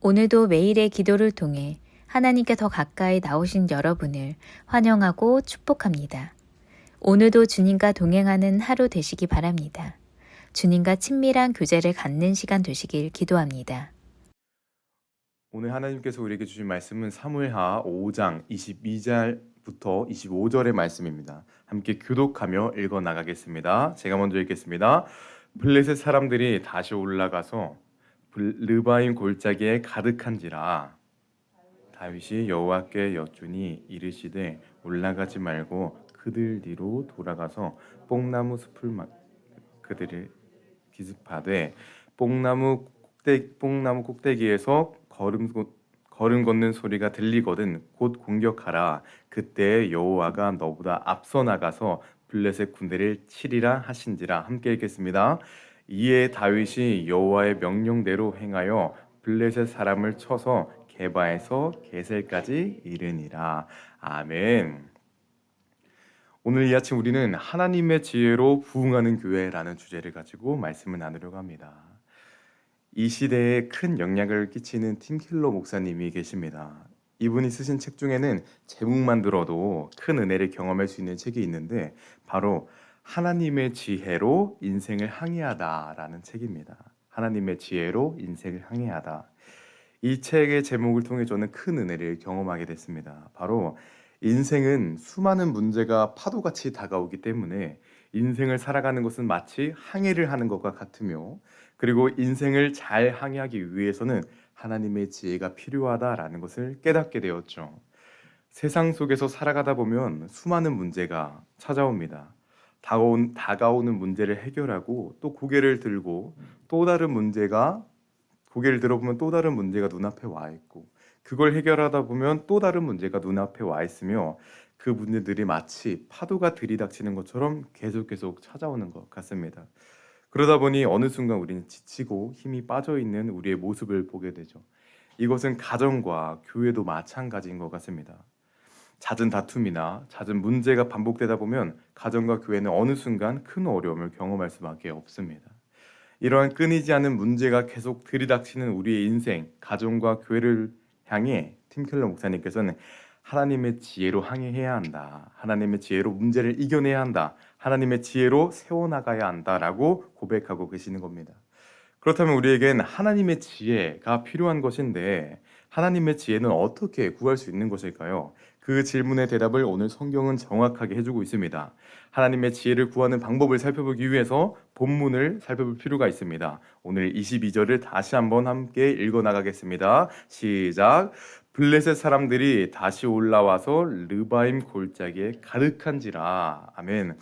오늘도 매일의 기도를 통해 하나님께 더 가까이 나오신 여러분을 환영하고 축복합니다. 오늘도 주님과 동행하는 하루 되시기 바랍니다. 주님과 친밀한 교제를 갖는 시간 되시길 기도합니다. 오늘 하나님께서 우리에게 주신 말씀은 사무엘하 5장 22절부터 25절의 말씀입니다. 함께 교독하며 읽어 나가겠습니다. 제가 먼저 읽겠습니다. 블레셋 사람들이 다시 올라가서 르바임 골짜기에 가득한지라 다윗이 여호와께 여쭈니 이르시되 올라가지 말고 그들 뒤로 돌아가서 뽕나무 숲을 그들을 기습하되 뽕나무 꼭대기에서 걸음 걷는 소리가 들리거든 곧 공격하라. 그때 여호와가 너보다 앞서 나가서 블레셋 군대를 치리라 하신지라. 함께 읽겠습니다. 이에 다윗이 여호와의 명령대로 행하여 블레셋 사람을 쳐서 게바에서 게셀까지 이르니라. 아멘. 오늘 이 아침 우리는 하나님의 지혜로 부흥하는 교회라는 주제를 가지고 말씀을 나누려고 합니다. 이 시대에 큰 영향을 끼치는 팀 켈러 목사님이 계십니다. 이분이 쓰신 책 중에는 제목만 들어도 큰 은혜를 경험할 수 있는 책이 있는데 바로 하나님의 지혜로 인생을 항해하다라는 책입니다. 하나님의 지혜로 인생을 항해하다. 이 책의 제목을 통해 저는 큰 은혜를 경험하게 됐습니다. 바로 인생은 수많은 문제가 파도같이 다가오기 때문에 인생을 살아가는 것은 마치 항해를 하는 것과 같으며 그리고 인생을 잘 항해하기 위해서는 하나님의 지혜가 필요하다라는 것을 깨닫게 되었죠. 세상 속에서 살아가다 보면 수많은 문제가 찾아옵니다. 다가오는 문제를 해결하고 또 고개를 들고 또 다른 문제가 고개를 들어보면 또 다른 문제가 눈앞에 와 있고 그걸 해결하다 보면 또 다른 문제가 눈앞에 와 있으며 그 문제들이 마치 파도가 들이닥치는 것처럼 계속 찾아오는 것 같습니다. 그러다 보니 어느 순간 우리는 지치고 힘이 빠져있는 우리의 모습을 보게 되죠. 이것은 가정과 교회도 마찬가지인 것 같습니다. 잦은 다툼이나 잦은 문제가 반복되다 보면 가정과 교회는 어느 순간 큰 어려움을 경험할 수밖에 없습니다. 이러한 끊이지 않는 문제가 계속 들이닥치는 우리의 인생, 가정과 교회를 향해 팀 켈러 목사님께서는 하나님의 지혜로 항해해야 한다. 하나님의 지혜로 문제를 이겨내야 한다. 하나님의 지혜로 세워나가야 한다라고 고백하고 계시는 겁니다. 그렇다면 우리에겐 하나님의 지혜가 필요한 것인데 하나님의 지혜는 어떻게 구할 수 있는 것일까요? 그 질문의 대답을 오늘 성경은 정확하게 해주고 있습니다. 하나님의 지혜를 구하는 방법을 살펴보기 위해서 본문을 살펴볼 필요가 있습니다. 오늘 22절을 다시 한번 함께 읽어나가겠습니다. 시작! 블레셋 사람들이 다시 올라와서 르바임 골짜기에 가득한지라. 아멘.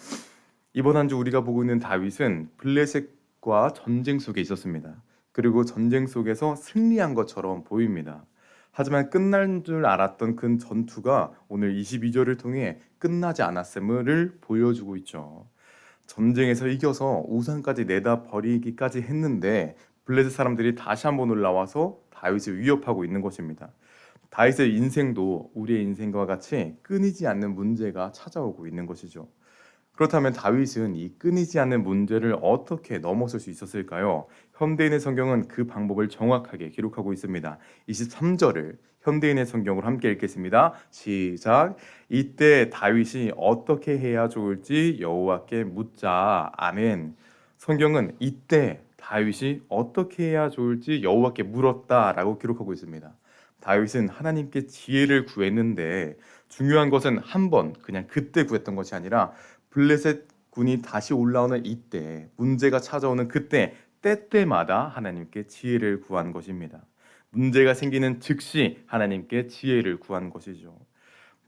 이번 한 주 우리가 보고 있는 다윗은 블레셋과 전쟁 속에 있었습니다. 그리고 전쟁 속에서 승리한 것처럼 보입니다. 하지만 끝날 줄 알았던 그 전투가 오늘 22절을 통해 끝나지 않았음을 보여주고 있죠. 전쟁에서 이겨서 우산까지 내다 버리기까지 했는데 블레셋 사람들이 다시 한번 올라와서 다윗을 위협하고 있는 것입니다. 다윗의 인생도 우리의 인생과 같이 끊이지 않는 문제가 찾아오고 있는 것이죠. 그렇다면 다윗은 이 끊이지 않는 문제를 어떻게 넘어설 수 있었을까요? 현대인의 성경은 그 방법을 정확하게 기록하고 있습니다. 23절을 현대인의 성경으로 함께 읽겠습니다. 시작! 이때 다윗이 어떻게 해야 좋을지 여호와께 묻자. 아멘. 성경은 이때 다윗이 어떻게 해야 좋을지 여호와께 물었다라고 기록하고 있습니다. 다윗은 하나님께 지혜를 구했는데 중요한 것은 한 번 그냥 그때 구했던 것이 아니라 블레셋 군이 다시 올라오는 이때 문제가 찾아오는 그때 때때마다 하나님께 지혜를 구한 것입니다. 문제가 생기는 즉시 하나님께 지혜를 구한 것이죠.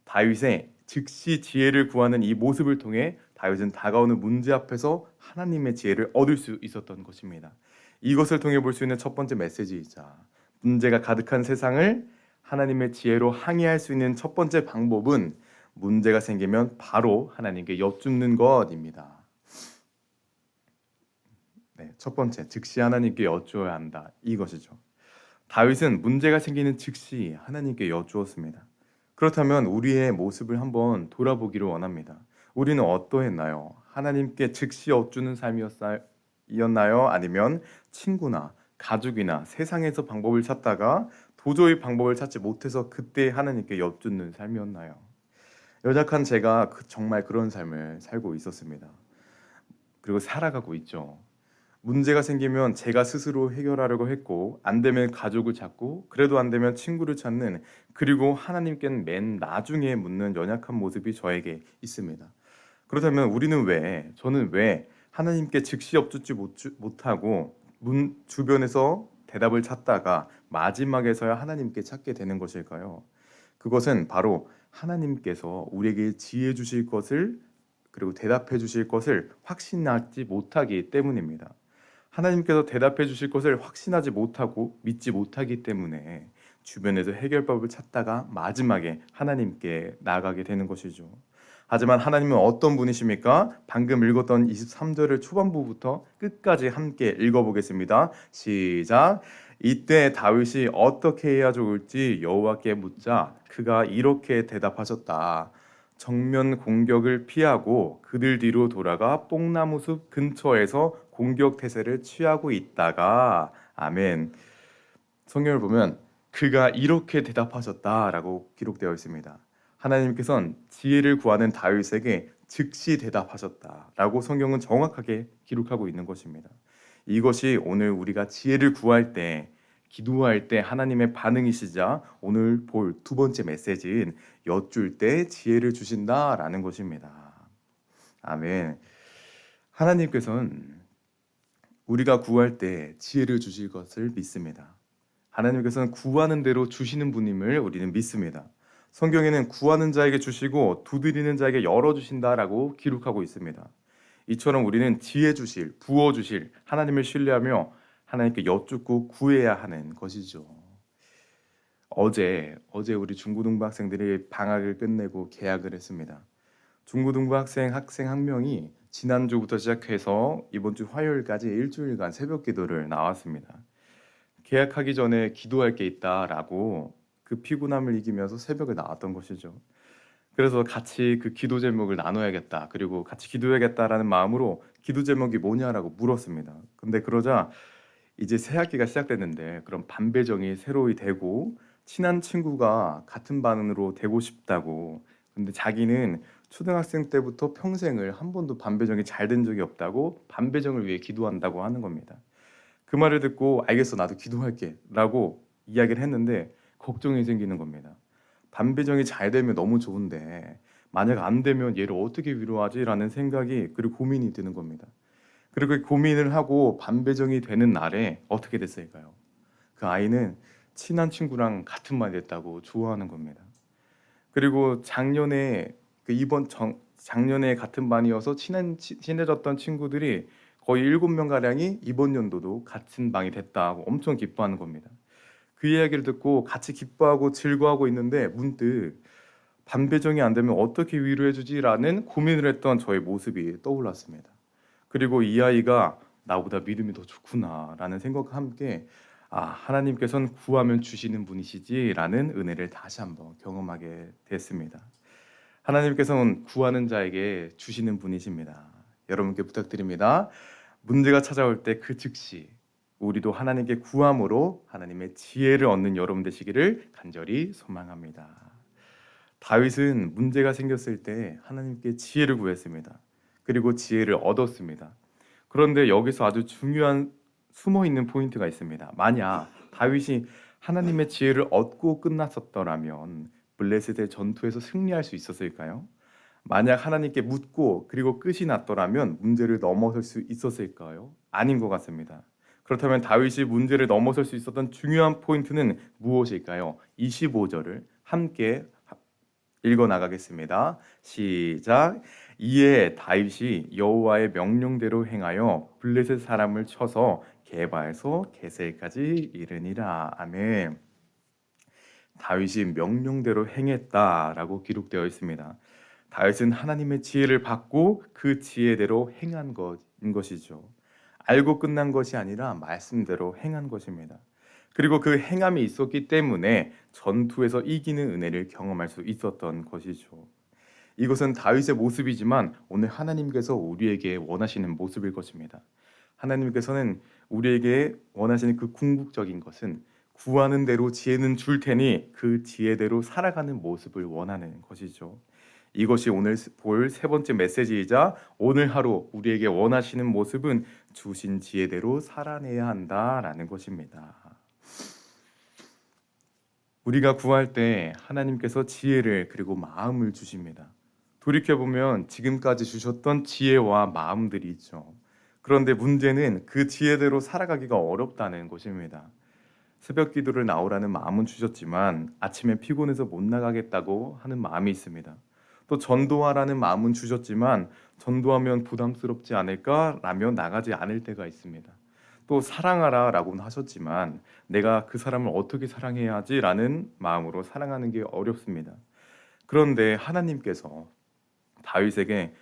다윗의 즉시 지혜를 구하는 이 모습을 통해 다윗은 다가오는 문제 앞에서 하나님의 지혜를 얻을 수 있었던 것입니다. 이것을 통해 볼 수 있는 첫 번째 메시지이자 문제가 가득한 세상을 하나님의 지혜로 항해할 수 있는 첫 번째 방법은 문제가 생기면 바로 하나님께 여쭙는 것입니다. 네, 첫 번째, 즉시 하나님께 여쭈어야 한다. 이것이죠. 다윗은 문제가 생기는 즉시 하나님께 여쭈었습니다. 그렇다면 우리의 모습을 한번 돌아보기를 원합니다. 우리는 어떠했나요? 하나님께 즉시 여쭈는 삶이었나요? 아니면 친구나 가족이나 세상에서 방법을 찾다가 도저히 방법을 찾지 못해서 그때 하나님께 여쭙는 삶이었나요? 연약한 제가 정말 그런 삶을 살고 있었습니다. 그리고 살아가고 있죠. 문제가 생기면 제가 스스로 해결하려고 했고, 안 되면 가족을 찾고, 그래도 안 되면 친구를 찾는, 그리고 하나님께는 맨 나중에 묻는 연약한 모습이 저에게 있습니다. 그렇다면 저는 왜 하나님께 즉시 엎주지 못하고 주변에서 대답을 찾다가 마지막에서야 하나님께 찾게 되는 것일까요? 그것은 바로 하나님께서 우리에게 지혜 주실 것을, 그리고 대답해 주실 것을 확신하지 못하기 때문입니다. 하나님께서 대답해 주실 것을 확신하지 못하고 믿지 못하기 때문에 주변에서 해결법을 찾다가 마지막에 하나님께 나아가게 되는 것이죠. 하지만 하나님은 어떤 분이십니까? 방금 읽었던 23절을 초반부부터 끝까지 함께 읽어보겠습니다. 시작. 이때 다윗이 어떻게 해야 좋을지 여호와께 묻자 그가 이렇게 대답하셨다. 정면 공격을 피하고 그들 뒤로 돌아가 뽕나무 숲 근처에서 공격 태세를 취하고 있다가 아멘. 성경을 보면 그가 이렇게 대답하셨다라고 기록되어 있습니다. 하나님께서는 지혜를 구하는 다윗에게 즉시 대답하셨다라고 성경은 정확하게 기록하고 있는 것입니다. 이것이 오늘 우리가 지혜를 구할 때, 기도할 때 하나님의 반응이시자 오늘 볼 두 번째 메시지인 여쭐 때 지혜를 주신다라는 것입니다. 아멘. 하나님께서는 우리가 구할 때 지혜를 주실 것을 믿습니다. 하나님께서는 구하는 대로 주시는 분임을 우리는 믿습니다. 성경에는 구하는 자에게 주시고 두드리는 자에게 열어주신다라고 기록하고 있습니다. 이처럼 우리는 지혜 주실, 부어 주실 하나님을 신뢰하며 하나님께 여쭙고 구해야 하는 것이죠. 어제 우리 중고등부 학생들이 방학을 끝내고 개학을 했습니다. 중고등부 학생 한 명이 지난주부터 시작해서 이번 주 화요일까지 일주일간 새벽 기도를 나왔습니다. 개학하기 전에 기도할 게 있다라고 그 피곤함을 이기면서 새벽에 나왔던 것이죠. 그래서 같이 그 기도 제목을 나눠야겠다, 그리고 같이 기도해야겠다라는 마음으로 기도 제목이 뭐냐라고 물었습니다. 근데 그러자 이제 새 학기가 시작됐는데 그럼 반배정이 새로 되고 친한 친구가 같은 반으로 되고 싶다고. 근데 자기는 초등학생 때부터 평생을 한 번도 반배정이 잘 된 적이 없다고 반배정을 위해 기도한다고 하는 겁니다. 그 말을 듣고 알겠어, 나도 기도할게 라고 이야기를 했는데 걱정이 생기는 겁니다. 반배정이 잘 되면 너무 좋은데 만약 안 되면 얘를 어떻게 위로하지? 라는 생각이, 그리고 고민이 드는 겁니다. 그리고 그 고민을 하고 반배정이 되는 날에 어떻게 됐을까요? 그 아이는 친한 친구랑 같은 반이 됐다고 좋아하는 겁니다. 그리고 작년에 같은 반이어서 친해졌던 친구들이 거의 7명 가량이 이번 연도도 같은 방이 됐다고 엄청 기뻐하는 겁니다. 그 이야기를 듣고 같이 기뻐하고 즐거워하고 있는데 문득 반배정이 안 되면 어떻게 위로해주지라는 고민을 했던 저의 모습이 떠올랐습니다. 그리고 이 아이가 나보다 믿음이 더 좋구나라는 생각과 함께 하나님께서는 구하면 주시는 분이시지라는 은혜를 다시 한번 경험하게 됐습니다. 하나님께서는 구하는 자에게 주시는 분이십니다. 여러분께 부탁드립니다. 문제가 찾아올 때 그 즉시 우리도 하나님께 구함으로 하나님의 지혜를 얻는 여러분 되시기를 간절히 소망합니다. 다윗은 문제가 생겼을 때 하나님께 지혜를 구했습니다. 그리고 지혜를 얻었습니다. 그런데 여기서 아주 중요한 숨어있는 포인트가 있습니다. 만약 다윗이 하나님의 지혜를 얻고 끝났었더라면 블레셋의 전투에서 승리할 수 있었을까요? 만약 하나님께 묻고 그리고 끝이 났더라면 문제를 넘어설 수 있었을까요? 아닌 것 같습니다. 그렇다면 다윗이 문제를 넘어설 수 있었던 중요한 포인트는 무엇일까요? 25절을 함께 읽어 나가겠습니다. 시작. 이에 다윗이 여호와의 명령대로 행하여 블레셋 사람을 쳐서 게바에서 게셀까지 이르니라. 아멘. 다윗이 명령대로 행했다라고 기록되어 있습니다. 다윗은 하나님의 지혜를 받고 그 지혜대로 행한 것이죠. 알고 끝난 것이 아니라 말씀대로 행한 것입니다. 그리고 그 행함이 있었기 때문에 전투에서 이기는 은혜를 경험할 수 있었던 것이죠. 이것은 다윗의 모습이지만 오늘 하나님께서 우리에게 원하시는 모습일 것입니다. 하나님께서는 우리에게 원하시는 그 궁극적인 것은 구하는 대로 지혜는 줄 테니 그 지혜대로 살아가는 모습을 원하는 것이죠. 이것이 오늘 볼 세 번째 메시지이자 오늘 하루 우리에게 원하시는 모습은 주신 지혜대로 살아내야 한다라는 것입니다. 우리가 구할 때 하나님께서 지혜를 그리고 마음을 주십니다. 돌이켜보면 지금까지 주셨던 지혜와 마음들이 있죠. 그런데 문제는 그 지혜대로 살아가기가 어렵다는 것입니다. 새벽 기도를 나오라는 마음은 주셨지만 아침에 피곤해서 못 나가겠다고 하는 마음이 있습니다. 또 전도하라는 마음은 주셨지만 전도하면 부담스럽지 않을까라며 나가지 않을 때가 있습니다. 또 사랑하라라고는 하셨지만 내가 그 사람을 어떻게 사랑해야 하지라는 마음으로 사랑하는 게 어렵습니다. 그런데 하나님께서 다윗에게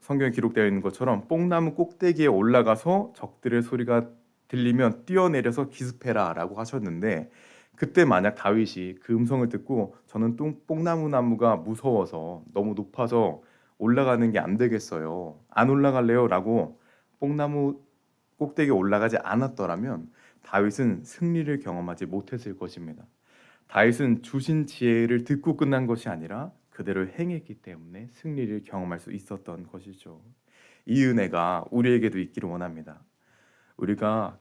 성경에 기록되어 있는 것처럼 뽕나무 꼭대기에 올라가서 적들의 소리가 들리면 뛰어내려서 기습해라 라고 하셨는데 그때 만약 다윗이 그 음성을 듣고 저는 뽕나무가 무서워서 너무 높아서 올라가는 게 안 되겠어요, 안 올라갈래요 라고 뽕나무 꼭대기에 올라가지 않았더라면 다윗은 승리를 경험하지 못했을 것입니다. 다윗은 주신 지혜를 듣고 끝난 것이 아니라 그대로 행했기 때문에 승리를 경험할 수 있었던 것이죠. 이 은혜가 우리에게도 있기를 원합니다. 우리가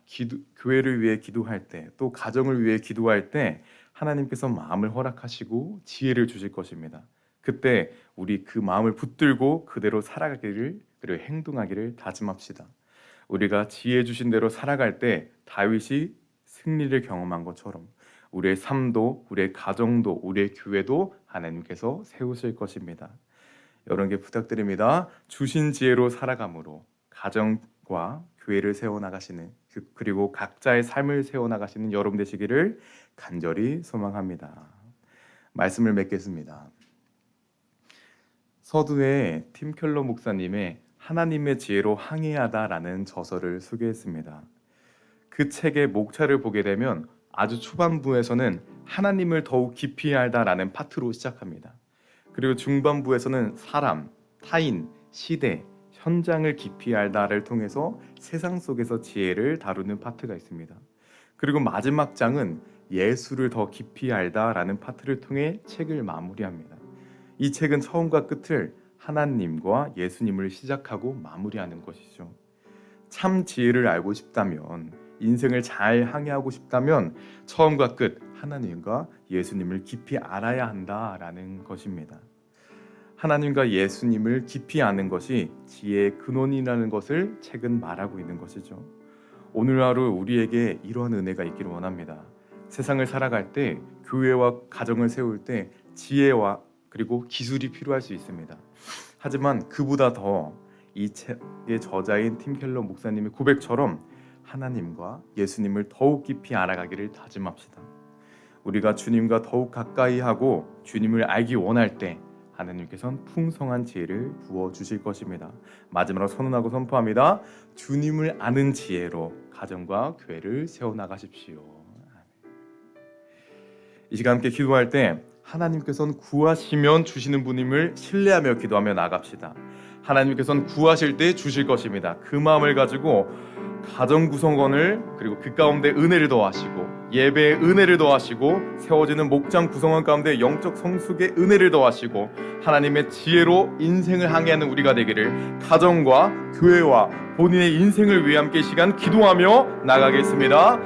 교회를 위해 기도할 때, 또 가정을 위해 기도할 때 하나님께서 마음을 허락하시고 지혜를 주실 것입니다. 그때 우리 그 마음을 붙들고 그대로 살아가기를 그리고 행동하기를 다짐합시다. 우리가 지혜 주신 대로 살아갈 때 다윗이 승리를 경험한 것처럼 우리의 삶도, 우리의 가정도, 우리의 교회도 하나님께서 세우실 것입니다. 여러분께 부탁드립니다. 주신 지혜로 살아감으로 가정과 교회를 세워나가시는, 그리고 각자의 삶을 세워나가시는 여러분 되시기를 간절히 소망합니다. 말씀을 맺겠습니다. 서두에 팀 켈러 목사님의 하나님의 지혜로 항해하다라는 저서를 소개했습니다. 그 책의 목차를 보게 되면 아주 초반부에서는 하나님을 더욱 깊이 알다라는 파트로 시작합니다. 그리고 중반부에서는 사람, 타인, 시대, 현장을 깊이 알다를 통해서 세상 속에서 지혜를 다루는 파트가 있습니다. 그리고 마지막 장은 예수를 더 깊이 알다라는 파트를 통해 책을 마무리합니다. 이 책은 처음과 끝을 하나님과 예수님을 시작하고 마무리하는 것이죠. 참 지혜를 알고 싶다면, 인생을 잘 항해하고 싶다면 처음과 끝 하나님과 예수님을 깊이 알아야 한다라는 것입니다. 하나님과 예수님을 깊이 아는 것이 지혜의 근원이라는 것을 책은 말하고 있는 것이죠. 오늘 하루 우리에게 이러한 은혜가 있기를 원합니다. 세상을 살아갈 때, 교회와 가정을 세울 때 지혜와 그리고 기술이 필요할 수 있습니다. 하지만 그보다 더 이 책의 저자인 팀 켈러 목사님의 고백처럼 하나님과 예수님을 더욱 깊이 알아가기를 다짐합시다. 우리가 주님과 더욱 가까이 하고 주님을 알기 원할 때 하나님께서는 풍성한 지혜를 부어주실 것입니다. 마지막으로 선언하고 선포합니다. 주님을 아는 지혜로 가정과 교회를 세워나가십시오. 이 시간 함께 기도할 때 하나님께서는 구하시면 주시는 분임을 신뢰하며 기도하며 나갑시다. 하나님께서는 구하실 때 주실 것입니다. 그 마음을 가지고 가정 구성원을, 그리고 그 가운데 은혜를 더하시고 예배의 은혜를 더하시고 세워지는 목장 구성원 가운데 영적 성숙의 은혜를 더하시고 하나님의 지혜로 인생을 항해하는 우리가 되기를 가정과 교회와 본인의 인생을 위해 함께 시간 기도하며 나가겠습니다.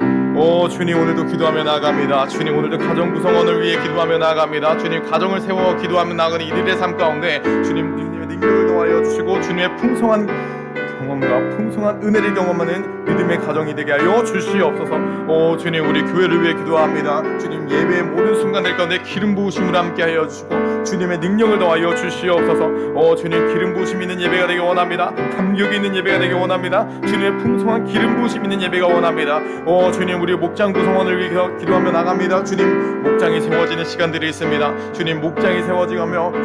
주님, 오늘도 기도하며 나아갑니다. 주님, 오늘도 가정 구성원을 위해 기도하며 나아갑니다. 주님, 가정을 세워 기도하며 나아가는 이들의 삶 가운데 주님의 능력을 더하여 주시고 주님의 풍성한 경험과 풍성한 은혜를 경험하는 믿음의 가정이 되게 하여 주시옵소서. 주님, 우리 교회를 위해 기도합니다. 주님, 예배의 모든 순간들 가운데 기름 부으심을 함께 하여 주시고 주님의 능력을 더하여 주시옵소서. 주님, 기름 부으심 있는 예배가 되기 원합니다. 감격이 있는 예배가 되기 원합니다. 주님의 풍성한 기름 부으심 있는 예배가 원합니다. 주님, 우리 목장 구성원을 위해 기도하며 나갑니다. 주님, 목장이 세워지는 시간들이 있습니다. 주님, 목장이 세워지며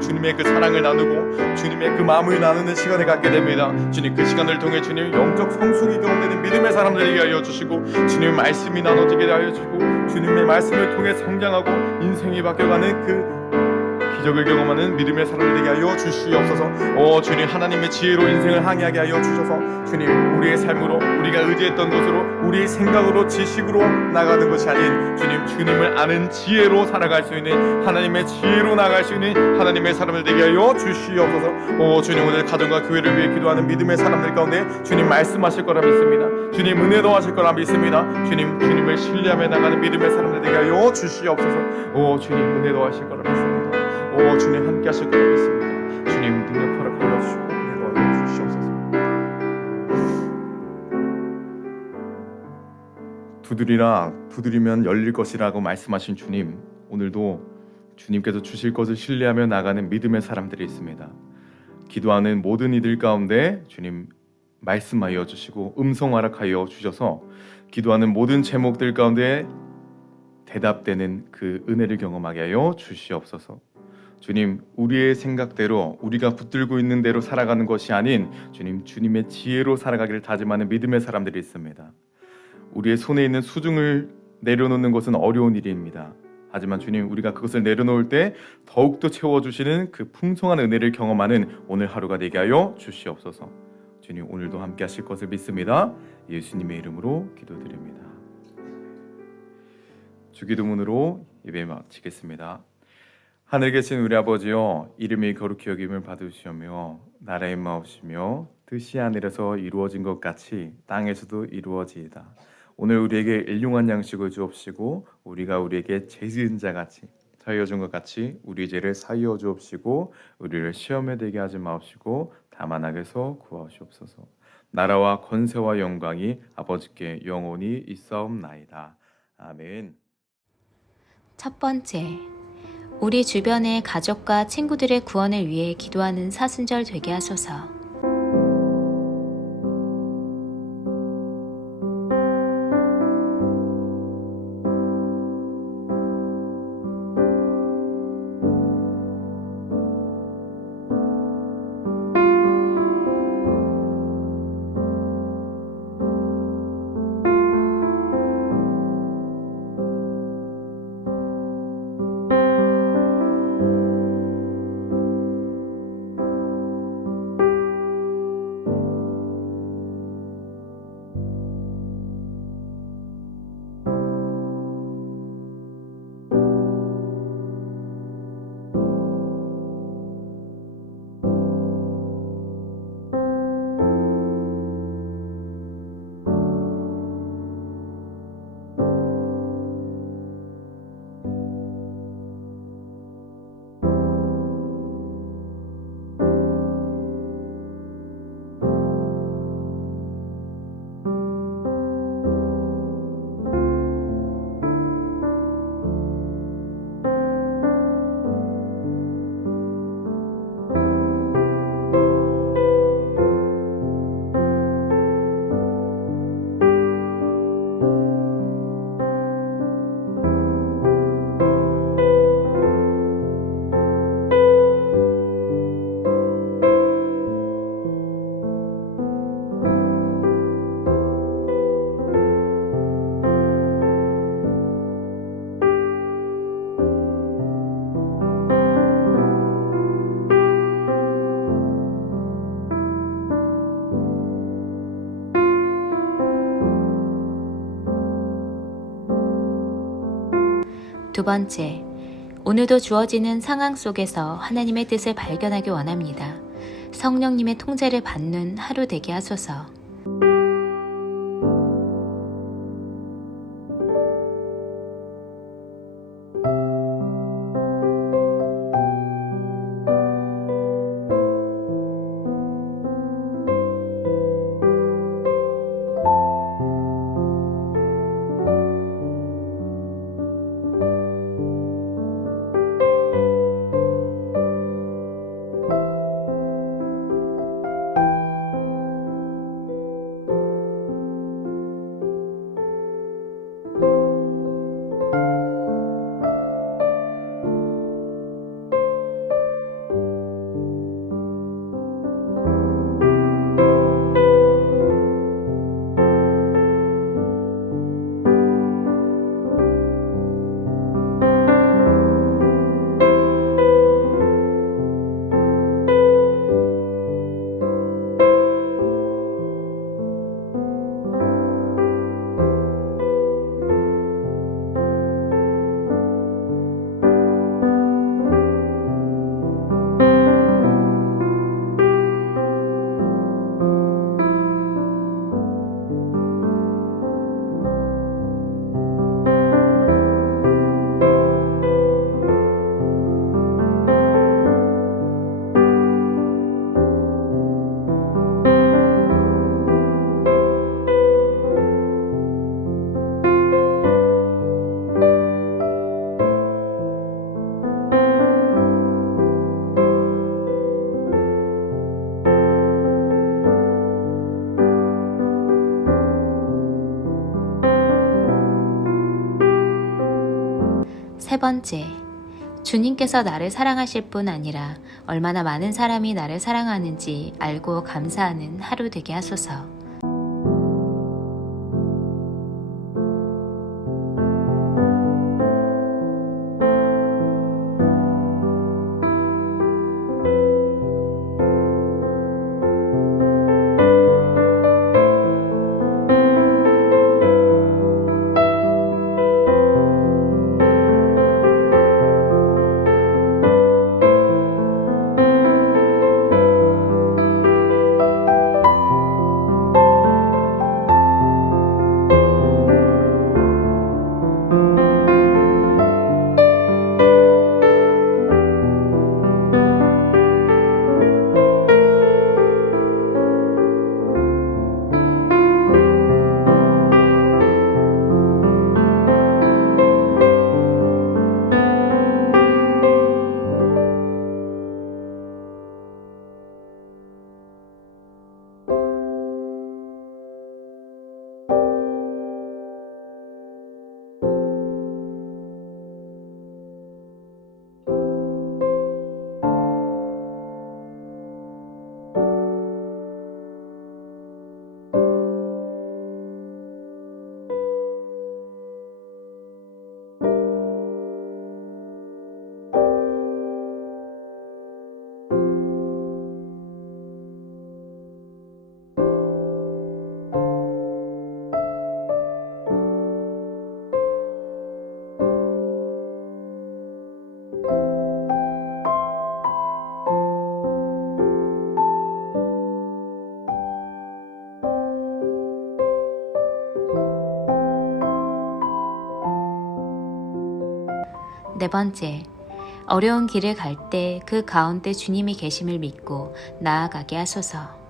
주님의 그 사랑을 나누고 주님의 그 마음을 나누는 시간을 갖게 됩니다. 주님, 그 시간을 통해 주님 영적 성숙이 경험되는 믿음의 사람들에게 하여 주시고 주님의 말씀이 나눠지게 하여 주시고 주님의 말씀을 통해 성장하고 인생이 바뀌어가는 그 기적을 경험하는 믿음의 사람들 되게 하여 주시옵소서. 주님, 하나님의 지혜로 인생을 항해하게 하여 주셔서 주님, 우리의 삶으로, 우리가 의지했던 것으로, 우리의 생각으로, 지식으로 나가는 것이 아닌 주님, 주님을 아는 지혜로 살아갈 수 있는, 하나님의 지혜로 나갈 수 있는 하나님의 사람들 되게 하여 주시옵소서. 주님, 오늘 가정과 교회를 위해 기도하는 믿음의 사람들 가운데 주님 말씀하실 거라 믿습니다. 주님 은혜 더하실 거라 믿습니다. 주님, 주님을 신뢰하며 나가는 믿음의 사람들 되게 하여 주시옵소서. 주님 은혜 더하실 거라 믿습니다. 주님 함께 하실 거라 믿습니다. 주님 능력 허락하여 주시고 은혜 더하여 주시옵소서. 두드리라, 두드리면 열릴 것이라고 말씀하신 주님, 오늘도 주님께서 주실 것을 신뢰하며 나가는 믿음의 사람들이 있습니다. 기도하는 모든 이들 가운데 주님 말씀하여 주시고 음성 허락하여 주셔서 기도하는 모든 제목들 가운데 대답되는 그 은혜를 경험하게 하여 주시옵소서. 주님, 우리의 생각대로, 우리가 붙들고 있는 대로 살아가는 것이 아닌 주님, 주님의 지혜로 살아가기를 다짐하는 믿음의 사람들이 있습니다. 우리의 손에 있는 수중을 내려놓는 것은 어려운 일입니다. 하지만 주님, 우리가 그것을 내려놓을 때 더욱더 채워주시는 그 풍성한 은혜를 경험하는 오늘 하루가 되게 하여 주시옵소서. 주님, 오늘도 함께 하실 것을 믿습니다. 예수님의 이름으로 기도드립니다. 주기도문으로 예배 마치겠습니다. 하늘에 계신 우리 아버지여, 이름이 거룩히 여김을 받으시오며 나라의 마옵시며 뜻이 하늘에서 이루어진 것 같이 땅에서도 이루어지이다. 오늘 우리에게 일용할 양식을 주옵시고 우리가 우리에게 죄 지은 자 같이 사하여 준 것 같이 우리 죄를 사하여 주옵시고 우리를 시험에 들게 하지 마옵시고 다만 악에서 구하시옵소서. 나라와 권세와 영광이 아버지께 영원히 있사옵나이다. 아멘. 첫 번째, 우리 주변의 가족과 친구들의 구원을 위해 기도하는 사순절 되게 하소서. 두 번째, 오늘도 주어지는 상황 속에서 하나님의 뜻을 발견하기 원합니다. 성령님의 통제를 받는 하루 되게 하소서. 세 번째, 주님께서 나를 사랑하실 뿐 아니라 얼마나 많은 사람이 나를 사랑하는지 알고 감사하는 하루 되게 하소서. 네 번째, 어려운 길을 갈 때 그 가운데 주님이 계심을 믿고 나아가게 하소서.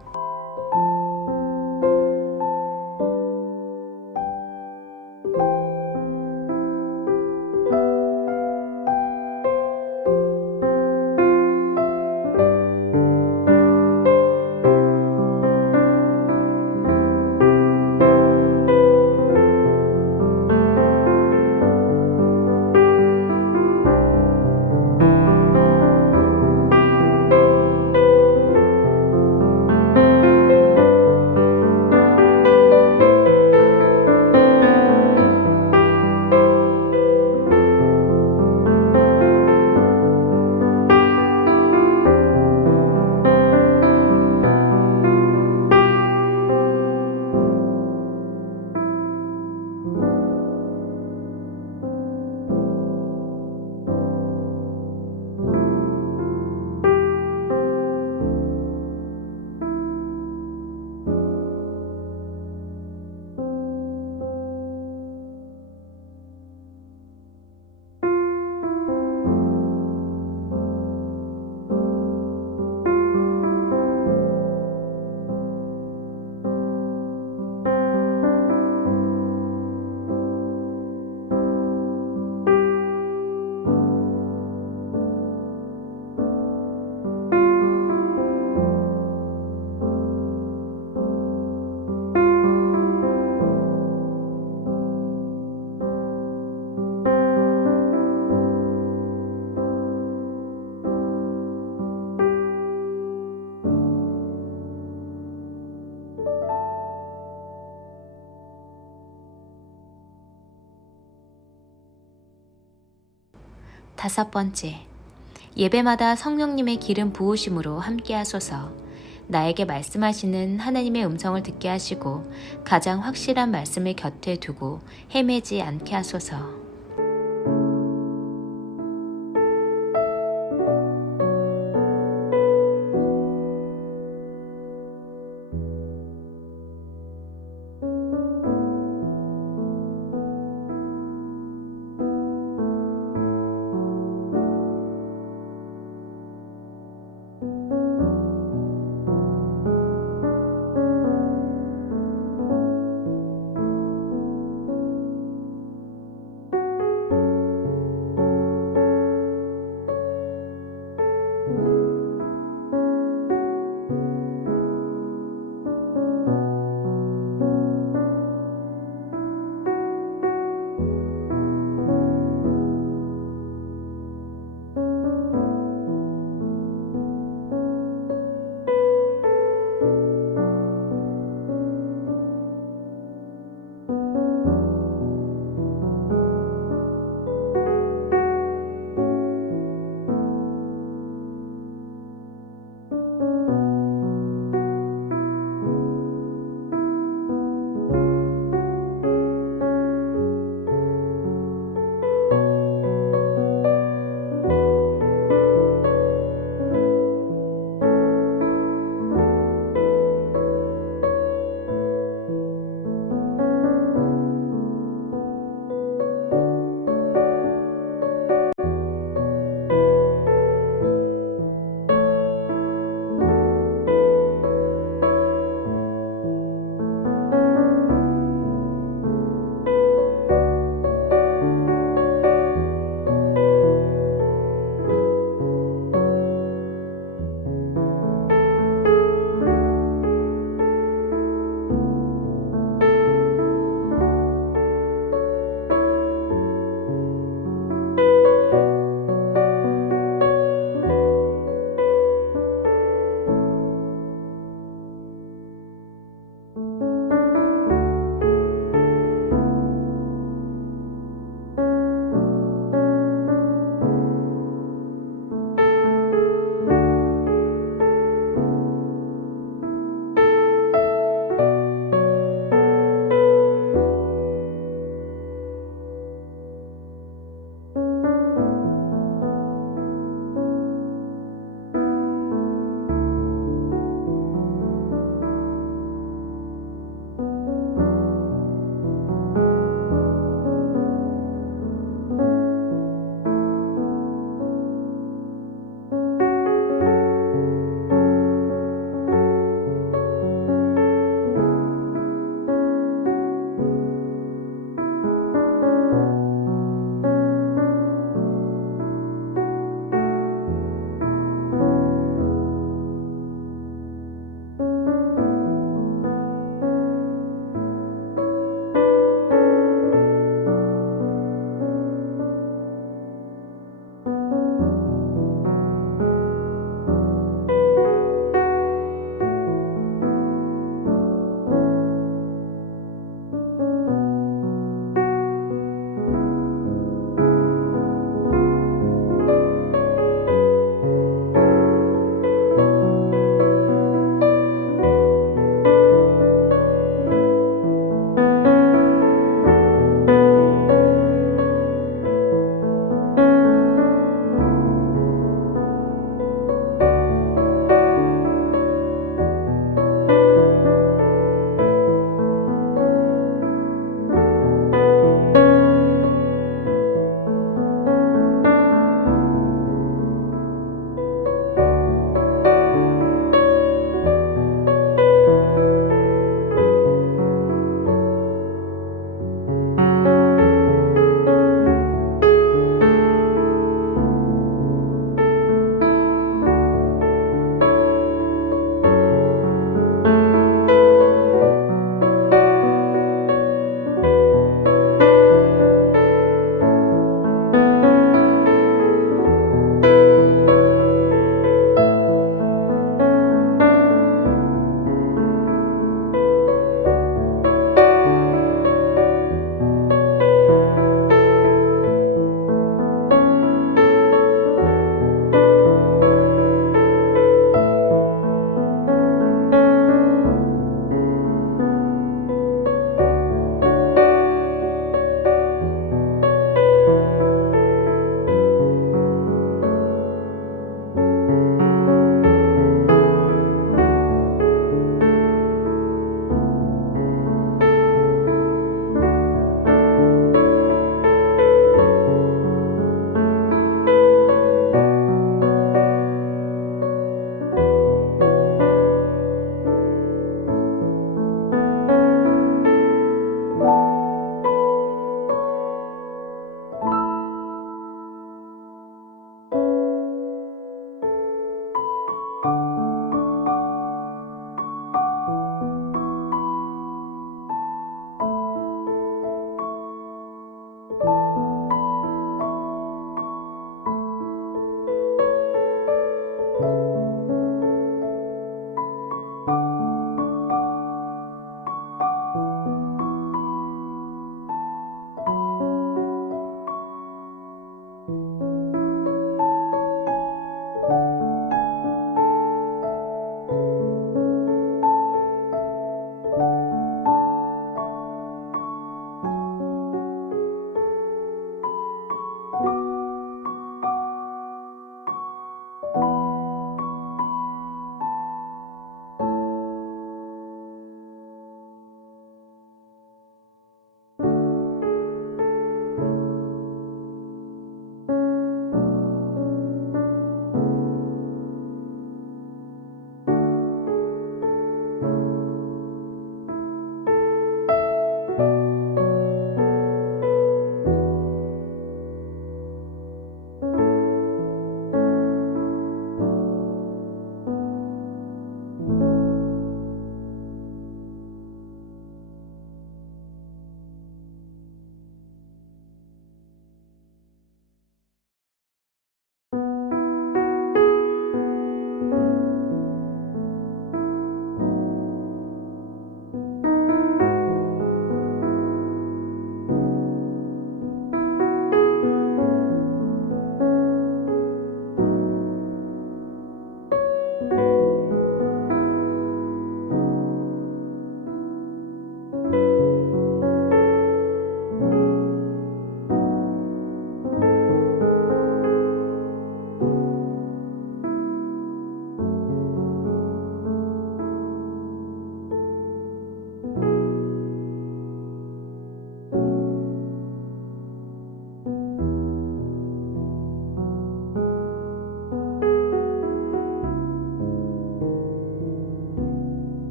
다섯 번째, 예배마다 성령님의 기름 부으심으로 함께 하소서. 나에게 말씀하시는 하나님의 음성을 듣게 하시고 가장 확실한 말씀을 곁에 두고 헤매지 않게 하소서.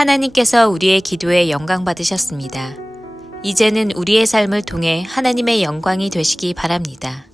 하나님께서 우리의 기도에 영광 받으셨습니다. 이제는 우리의 삶을 통해 하나님의 영광이 되시기 바랍니다.